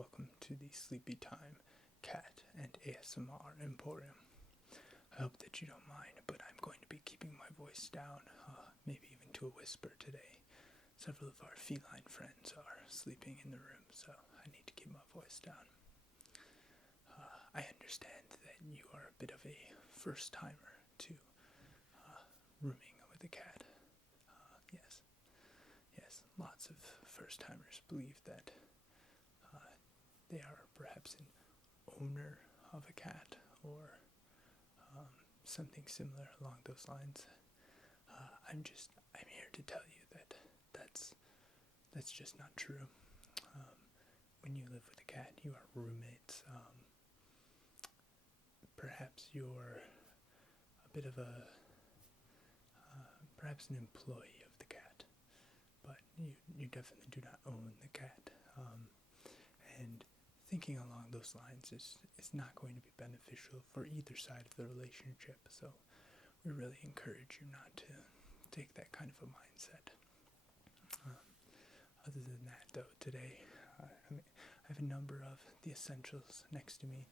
welcome to the Sleepytime Cat and ASMR Emporium. I hope that you don't mind, but I'm going to be keeping my voice down, maybe even to a whisper today. Several of our feline friends are sleeping in the room, so I need to keep my voice down. I understand that you are a bit of a first-timer to rooming with a cat. Yes, lots of first-timers believe that they are perhaps an owner of a cat or something similar along those lines. I'm here to tell you that that's just not true. When you live with a cat, you are roommates. Perhaps you're a bit of perhaps an employee of the cat, but you definitely do not own the cat. And thinking along those lines is not going to be beneficial for either side of the relationship, so we really encourage you not to take that kind of a mindset. Other than that, though, today I have a number of the essentials next to me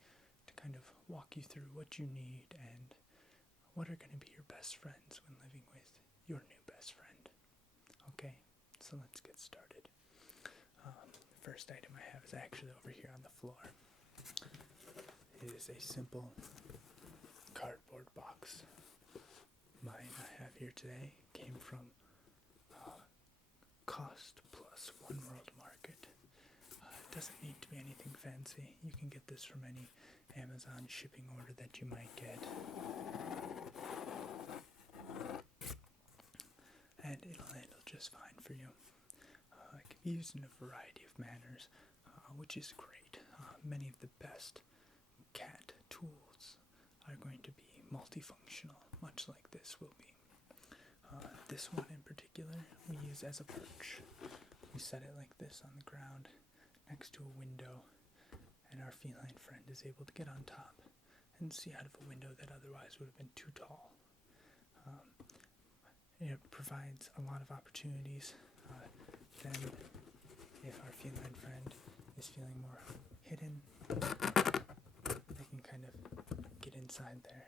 to kind of walk you through what you need and what are going to be your best friends when living with your new best friend. Okay, so let's get started. The first item I have is actually over here on the floor. It is a simple cardboard box. Mine I have here today came from Cost Plus One World Market. It doesn't need to be anything fancy. You can get this from any Amazon shipping order that you might get. And it'll handle just fine for you. It can be used in a variety of manners, which is great. Many of the best cat tools are going to be multifunctional, much like this will be. This one in particular we use as a perch. We set it like this on the ground next to a window, and our feline friend is able to get on top and see out of a window that otherwise would have been too tall. It provides a lot of opportunities. Then, if our feline friend is feeling more hidden, they can kind of get inside there.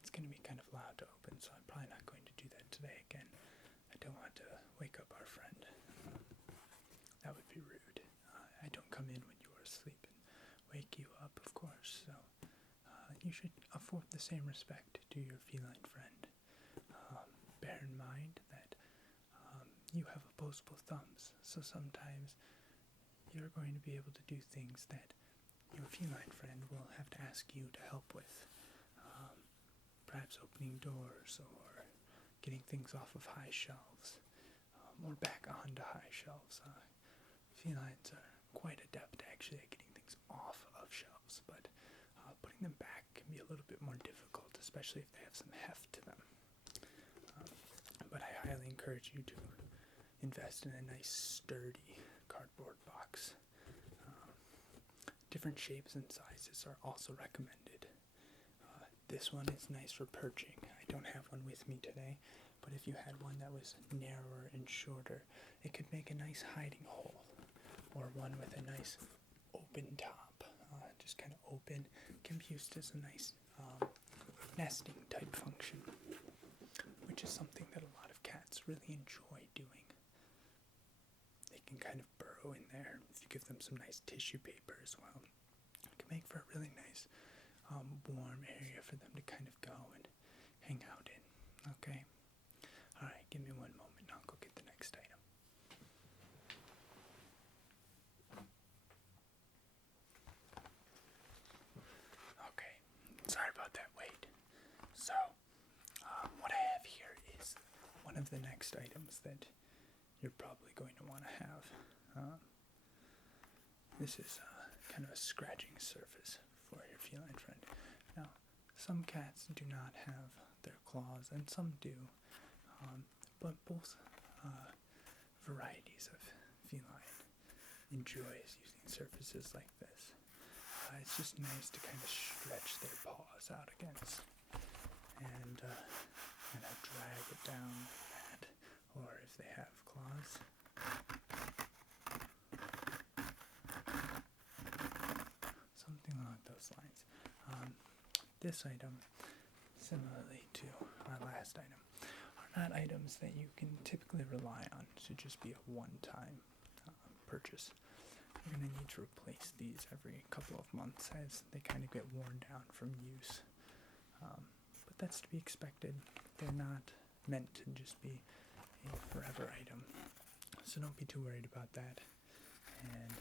It's going to be kind of loud to open, so I'm probably not going to do that today again. I don't want to wake up our friend. That would be rude. I don't come in when you are asleep and wake you up, of course, so you should afford the same respect to your feline friend. Bear in mind that you have opposable thumbs, so sometimes you're going to be able to do things that your feline friend will have to ask you to help with. Perhaps opening doors or getting things off of high shelves or back onto high shelves. Felines are quite adept actually at getting things off of shelves, but putting them back can be a little bit more difficult, especially if they have some heft to them. But I highly encourage you to invest in a nice sturdy cardboard box. Different shapes and sizes are also recommended. This one is nice for perching. I don't have one with me today, but if you had one that was narrower and shorter, it could make a nice hiding hole, or one with a nice open top, just kind of open, can be used as a nice nesting type function, which is something that a lot of cats really enjoy doing. They can kind of burrow in there if you give them some nice tissue paper as well. It can make for a really nice warm area for them to kind of go and hang out in. Okay? Alright, give me one moment and I'll go get the next item. Okay, sorry about that wait. So, what I have here is one of the next items that you're probably going to want to have. This is kind of a scratching surface for your feline friend. Now, some cats do not have their claws, and some do, but both varieties of feline enjoys using surfaces like this. It's just nice to kind of stretch their paws out against and drag it down like that, or if they have claws, those lines. This item, similarly to our last item, are not items that you can typically rely on to just be a one-time purchase. You're going to need to replace these every couple of months as they kind of get worn down from use. But that's to be expected. They're not meant to just be a forever item, so don't be too worried about that. And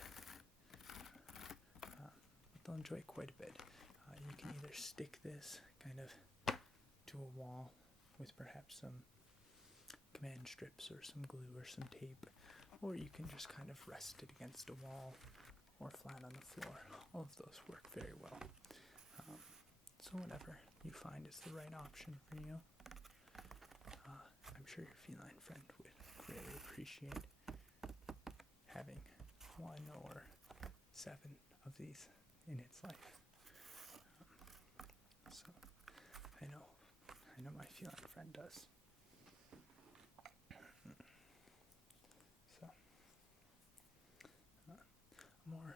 they'll enjoy it quite a bit. You can either stick this kind of to a wall with perhaps some command strips or some glue or some tape, or you can just kind of rest it against a wall or flat on the floor. All of those work very well. So whatever you find is the right option for you. I'm sure your feline friend would greatly appreciate having 1 or 7 of these in its life. So I know my feline friend does. So a more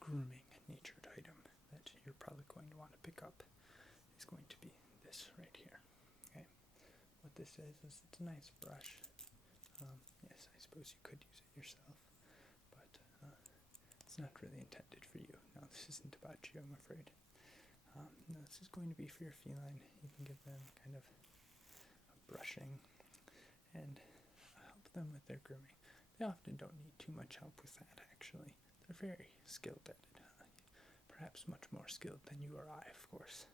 grooming natured item that you're probably going to want to pick up is going to be this right here. Okay, what this is it's a nice brush. Yes, I suppose you could use it yourself, but it's not really intended for you. No, this isn't about you, I'm afraid. No, this is going to be for your feline. You can give them kind of a brushing and help them with their grooming. They often don't need too much help with that, actually. They're very skilled at it. Perhaps much more skilled than you or I, of course.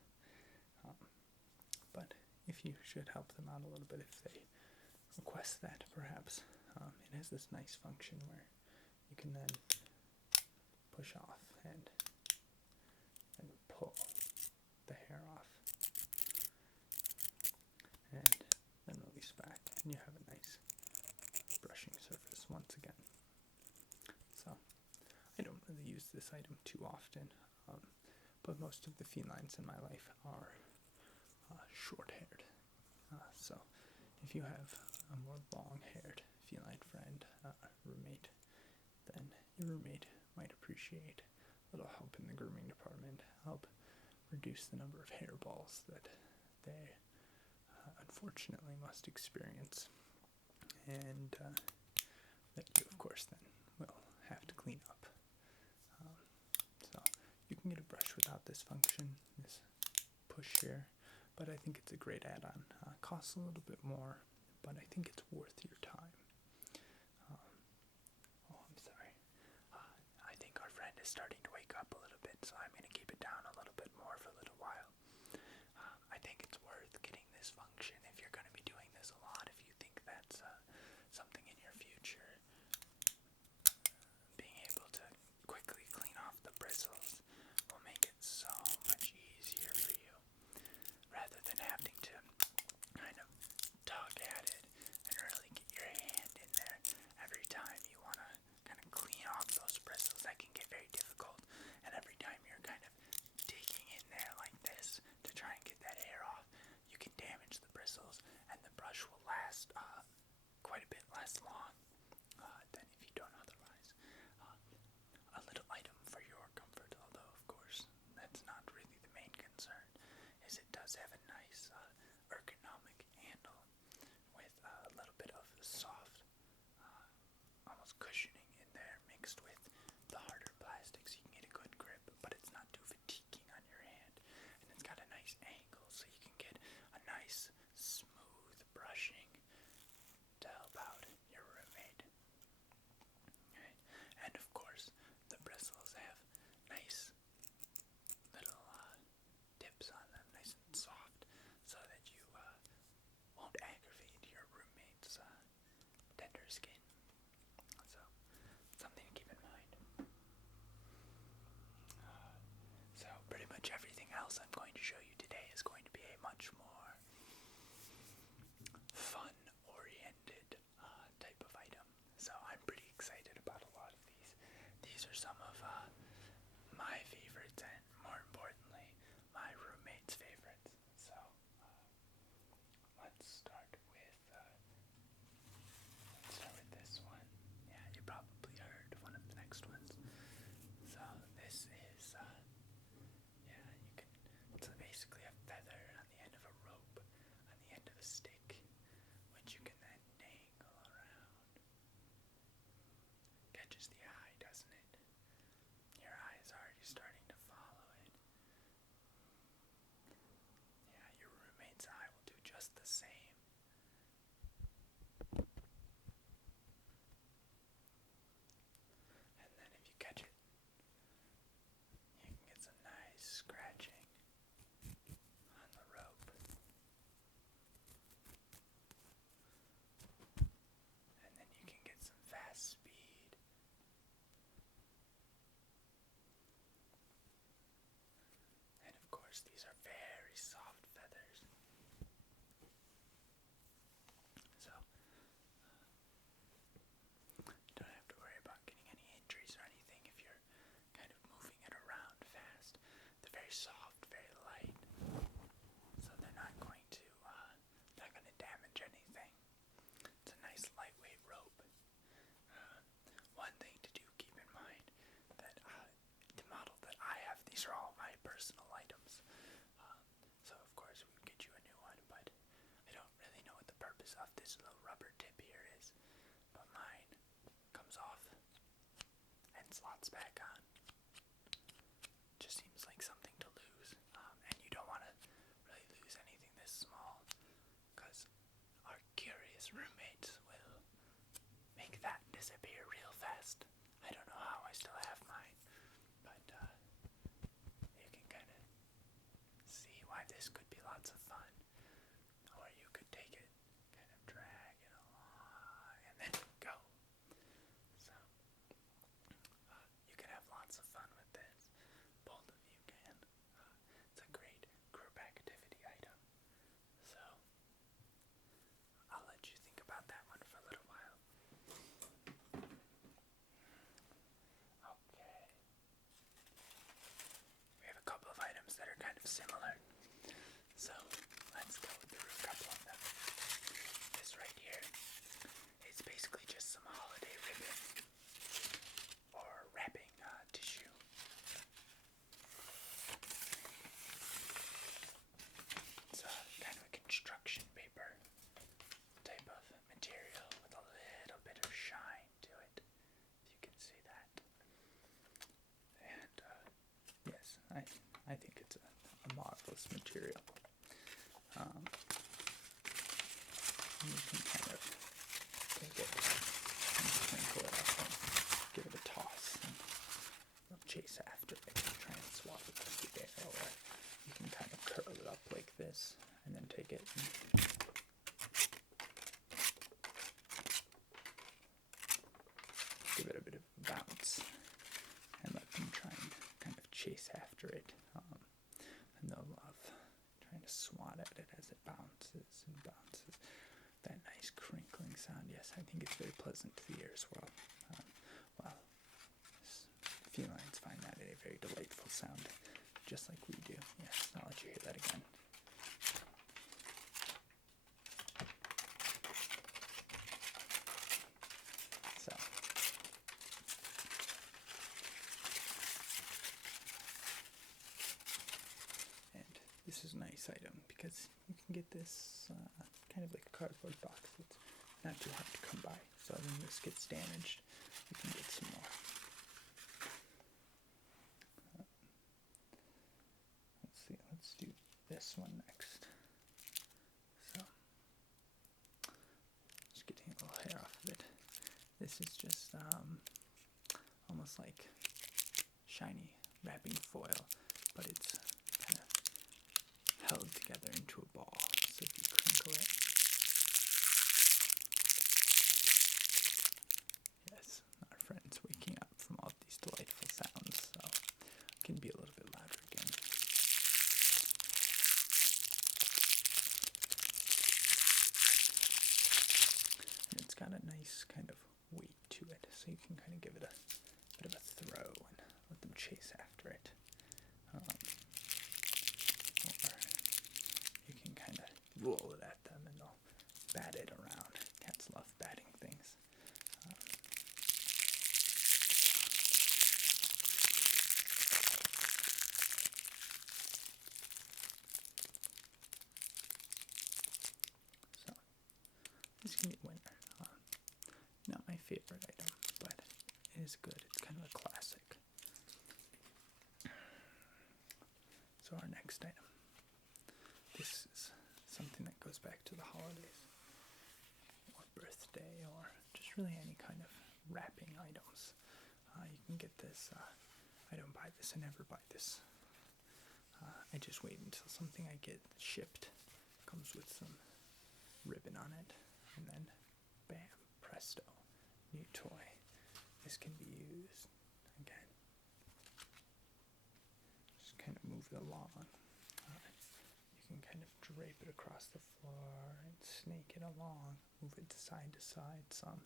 But if you should help them out a little bit, if they request that, perhaps, it has this nice function where you can then push off and pull the hair off, and then release back, and you have a nice brushing surface once again. So I don't really use this item too often, but most of the felines in my life are short-haired. So if you have a more long-haired feline friend, roommate, then your roommate might appreciate a little help in the grooming department, help reduce the number of hairballs that they unfortunately must experience, and that you, of course, then will have to clean up. So you can get a brush without this function, this push here, but I think it's a great add-on. Costs a little bit more, but I think it's worth your time. I'm sorry. I think our friend is starting to wake up a little bit, so I'm going to keep it down a little bit more for a little while. I think it's worth getting this function if you're going to be doing this a lot, if you think that's something in your future. Being able to quickly clean off the bristles will make it so much easier for you, rather than having to kind of tug at it and really get your hand in there every time you want to kind of clean off those bristles. That can get very difficult, and every time you're kind of digging in there like this to try and get that hair off, you can damage the bristles, and the brush will last quite a bit less long than if you don't otherwise. A little item for your comfort, although of course that's not really the main concern, is it does have a nice ergonomic handle with a little bit of soft, almost cushioning in there mixed with the harder plastic, so you can get a good grip, but it's not too fatiguing on your hand, and it's got a nice angle, so you can get a nice smooth brushing to help out your roommate. Okay. And of course, the bristles have nice little tips on them, nice and soft, so that you won't aggravate your roommate's tender skin. So, something to keep in mind. this little rubber tip here is, but mine comes off and slots back on. Just seems like something to lose, and you don't want to really lose anything this small, because our curious roommates will make that disappear real fast. I don't know how I still have mine, but you can kind of see why this could be lots of fun. Or you could take it, kind of drag it along, and then go. So, you can have lots of fun with this. Both of you can. It's a great group activity item. So, I'll let you think about that one for a little while. Okay. We have a couple of items that are kind of similar. So, let's go through a couple of them. This right here is basically just some holiday ribbon or wrapping tissue. It's kind of a construction paper type of material with a little bit of shine to it, if you can see that. And yes, I think it's a marvelous material. You can kind of take it and sprinkle it up and give it a toss and chase after it and try and swap it with the air, or you can kind of curl it up like this and then take it and give it a bit of a bounce and let them try and kind of chase after it. And they'll love trying to swat at it as it bounces and bounces. That nice crinkling sound, yes, I think it's very pleasant to the ear as well. Felines find that a very delightful sound, just like we do. Yes, I'll let you hear that again. So, and this is a nice item because you can get this kind of like a cardboard box. It's not too hard to come by. So when this gets damaged, you can get some more. Let's see, let's do this one next. So, just getting a little hair off of it. This is just almost like shiny wrapping foil, but it's kind of held together into a ball. So if you crinkle it, yes, our friend's waking up from all these delightful sounds, so it can be a little bit louder again. And it's got a nice kind of weight to it, so you can kind of give it a bit of a throw and let them chase after it. Or you can kind of roll it at them and they'll bat it around. Cats love batting things. So, this can be a winner. Not my favorite item, but it is good. It's kind of a classic. So our next item. This is something that goes back to the holidays, or birthday, or just really any kind of wrapping items. You can get this. I don't buy this. I never buy this. I just wait until something I get shipped comes with some ribbon on it, and then bam, presto, new toy. This can be used again. Just kind of move it along. You can kind of drape it across the floor and snake it along, move it side to side some,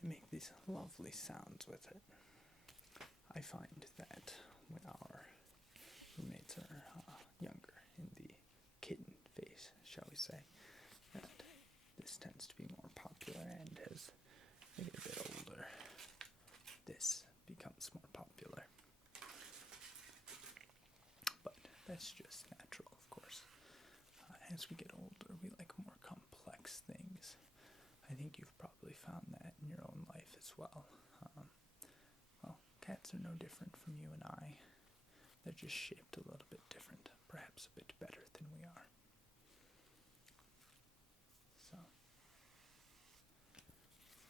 and make these lovely sounds with it. I find that when our roommates are younger, in the kitten phase, shall we say, that this tends to be more popular, and as they get a bit older, this becomes more popular. But that's just natural, of course. As we get older, we like more complex things, well. Well, cats are no different from you and I. They're just shaped a little bit different, perhaps a bit better than we are. So,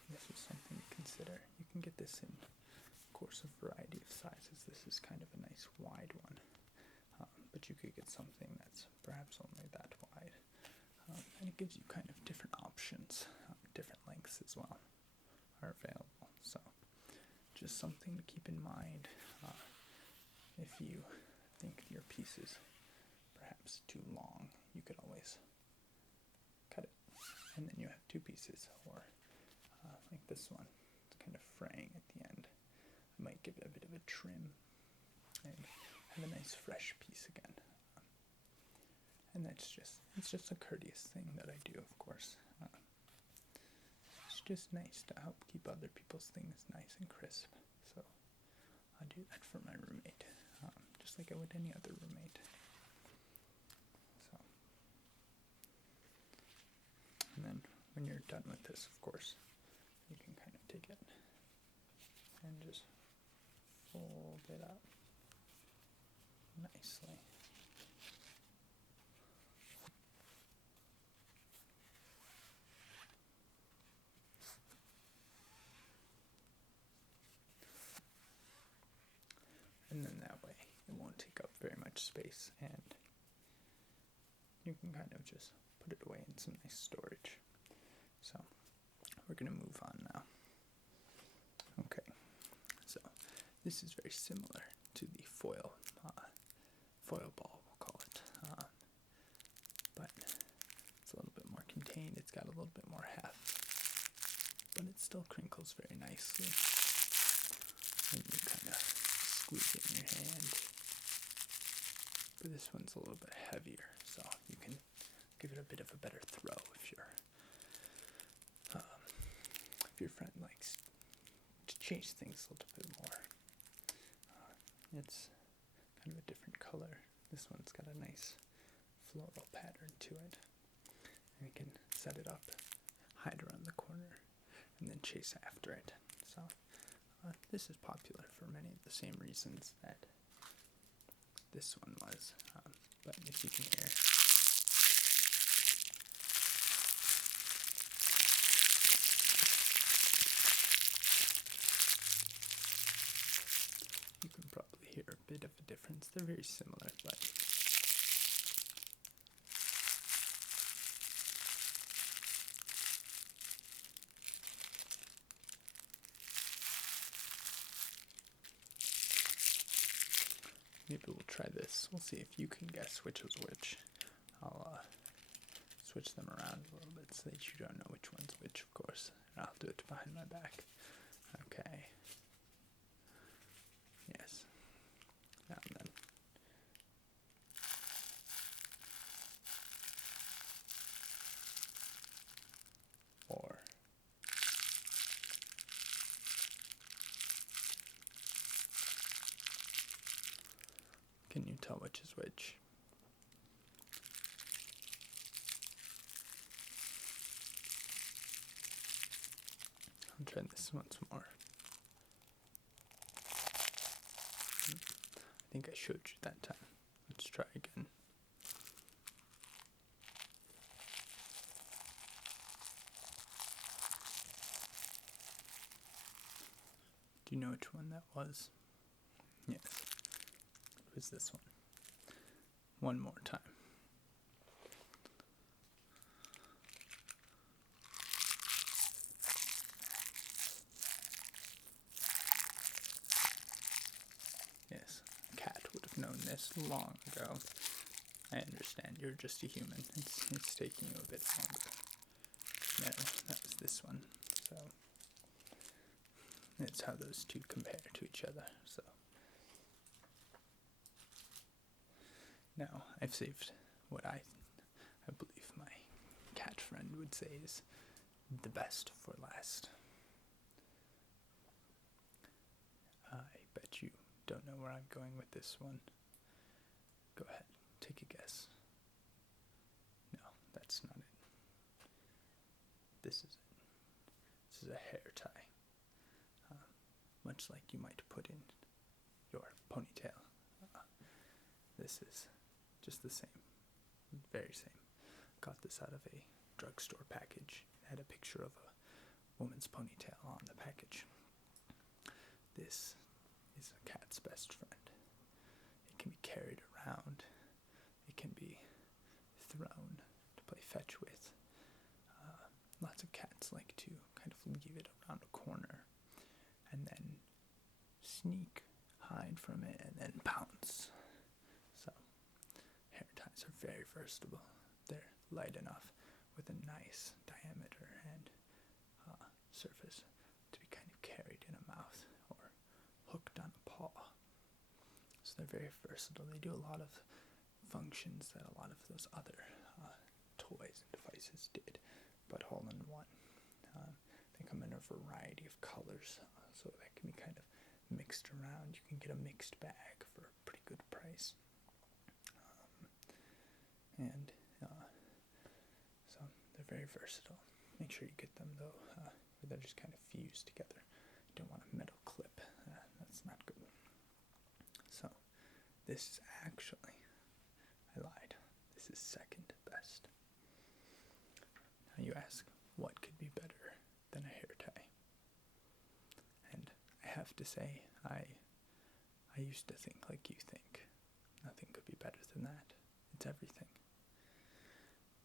this is something to consider. You can get this in, of course, a variety of sizes. This is kind of a nice wide one, but you could get something that's perhaps only that wide. And it gives you kind of different options, different lengths as well are available. So, just something to keep in mind. If you think your piece is perhaps too long, you could always cut it, and then you have two pieces, or like this one, it's kind of fraying at the end. I might give it a bit of a trim and have a nice fresh piece again. And it's just a courteous thing that I do, of course. It's just nice to help keep other people's things nice and crisp. So I do that for my roommate, just like I would any other roommate. So, and then when you're done with this, of course, you can kind of take it and just fold it up nicely. And then that way it won't take up very much space, and you can kind of just put it away in some nice storage. So we're going to move on now. Okay, so this is very similar to the foil ball, we'll call it, but it's a little bit more contained. It's got a little bit more heft, but it still crinkles very nicely. And you kind of squeeze it in your hand. But this one's a little bit heavier, so you can give it a bit of a better throw if your friend likes to change things a little bit more. It's kind of a different color. This one's got a nice floral pattern to it. And you can set it up, hide around the corner, and then chase after it. So this is popular for many of the same reasons that this one was, but if you can hear, you can probably hear a bit of a difference. They're very similar, but maybe we'll try this. We'll see if you can guess which was which. I'll switch them around a little bit so that you don't know which one's which, of course. And I'll do it behind my back. Okay. Yes. Now and then. Or can you tell which is which? I'll try this once more. I think I showed you that time. Let's try again. Do you know which one that was? Yes. It was this one. One more time. Yes, a cat would have known this long ago. I understand, you're just a human. It's taking you a bit longer. No, that was this one. So that's how those two compare to each other. So now I've saved what I believe my cat friend would say is the best for last. I bet you don't know where I'm going with this one. Go ahead, take a guess. No, that's not it. This is it. This is a hair tie. much like you might put in your ponytail. This is just the same, very same. Got this out of a drugstore package. It had a picture of a woman's ponytail on the package. This is a cat's best friend. It can be carried around. It can be thrown to play fetch with. Lots of cats like to kind of leave it around a corner and then sneak, hide from it, and then pounce. So, hair ties are very versatile. They're light enough with a nice diameter and surface to be kind of carried in a mouth or hooked on a paw. So they're very versatile. They do a lot of functions that a lot of those other toys and devices did, but all in one. They come in a variety of colors, so that can be kind of mixed around. You can get a mixed bag for a pretty good price. So they're very versatile. Make sure you get them, though, where they're just kind of fused together. You don't want a metal clip. That's not good. So this is actually, I lied, this is second best. Now you ask, what could be better than a hair tie? And I have to say, I used to think like you think. Nothing could be better than that. It's everything.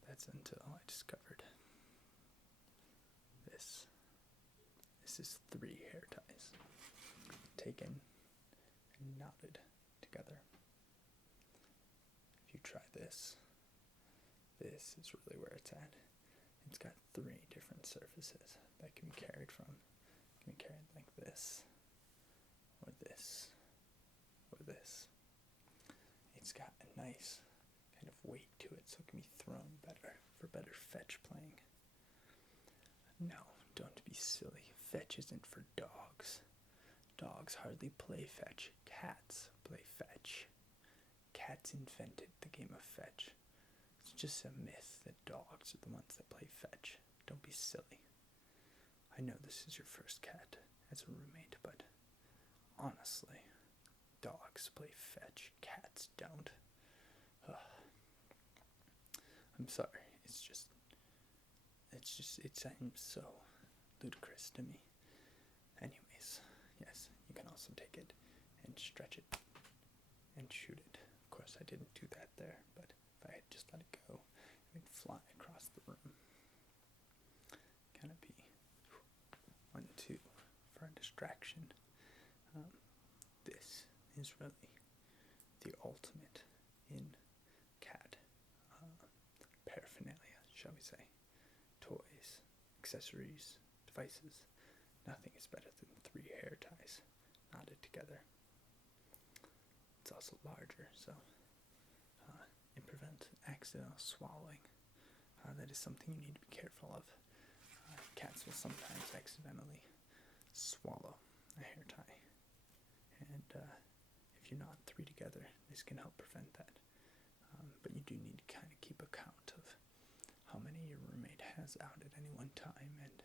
That's until I discovered this. This is 3 hair ties taken and knotted together. If you try this, this is really where it's at. It's got 3 different surfaces that can be carried from. It can be carried like this, or this, or this. It's got a nice kind of weight to it, so it can be thrown better for better fetch playing. No, don't be silly. Fetch isn't for dogs. Dogs hardly play fetch. Cats play fetch. Cats invented the game of fetch. It's just a myth that dogs are the ones that play fetch. Don't be silly. I know this is your first cat as a roommate, but honestly, dogs play fetch. Cats don't. I'm sorry. It seems so ludicrous to me. Anyways, yes, you can also take it and stretch it and shoot it. Of course, I didn't do that there, but if I had just let it go, it would fly across the room. Kind of be 1, 2 for a distraction. This is really the ultimate in cat paraphernalia, shall we say. Toys, accessories, devices. Nothing is better than 3 hair ties knotted together. It's also larger, so it prevents accidental swallowing. That is something you need to be careful of. Cats will sometimes accidentally swallow a hair tie. And if you knot 3 together, this can help prevent that. But you do need to kind of keep account of how many your roommate has out at any one time, and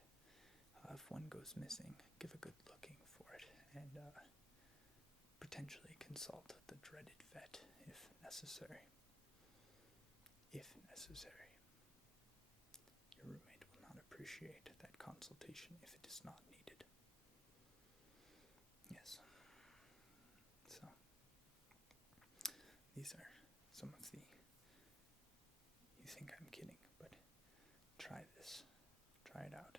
if one goes missing, give a good looking for it, and potentially consult the dreaded vet if necessary. If necessary. Your roommate will not appreciate that consultation if it is not needed. Yes. So, these are some of the, you think I'm kidding, but try this. Try it out.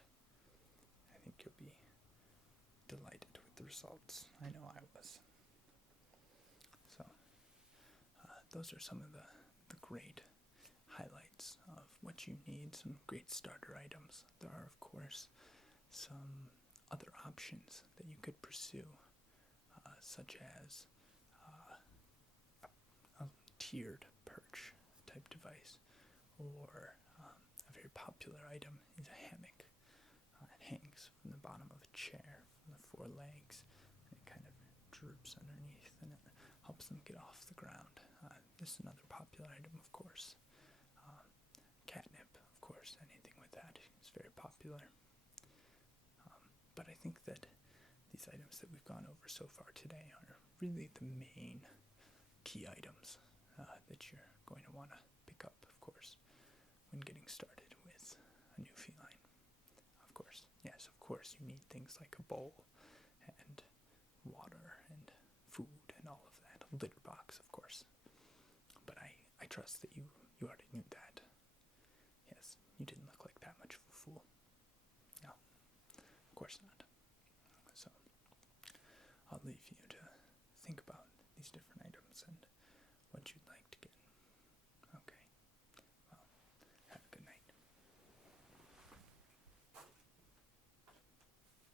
I think you'll be delighted with the results. I know I was. So, those are some of the great highlights of what you need, some great starter items. There are, of course, some other options that you could pursue, such as a tiered perch type device, or a very popular item is a hammock. It hangs from the bottom of a chair, from the 4 legs, and it kind of droops underneath, and it helps them get off the ground. This is another popular item, of course. Catnip, of course, anything with that is very popular. But I think that these items that we've gone so far today are really the main key items that you're going to want to pick up, of course, when getting started with a new feline. Of course, yes, of course, you need things like a bowl and water and food and all of that. A litter box, of course. But I trust that you already knew that. Yes, you didn't look like that much of a fool. No, of course not. So, I'll leave you to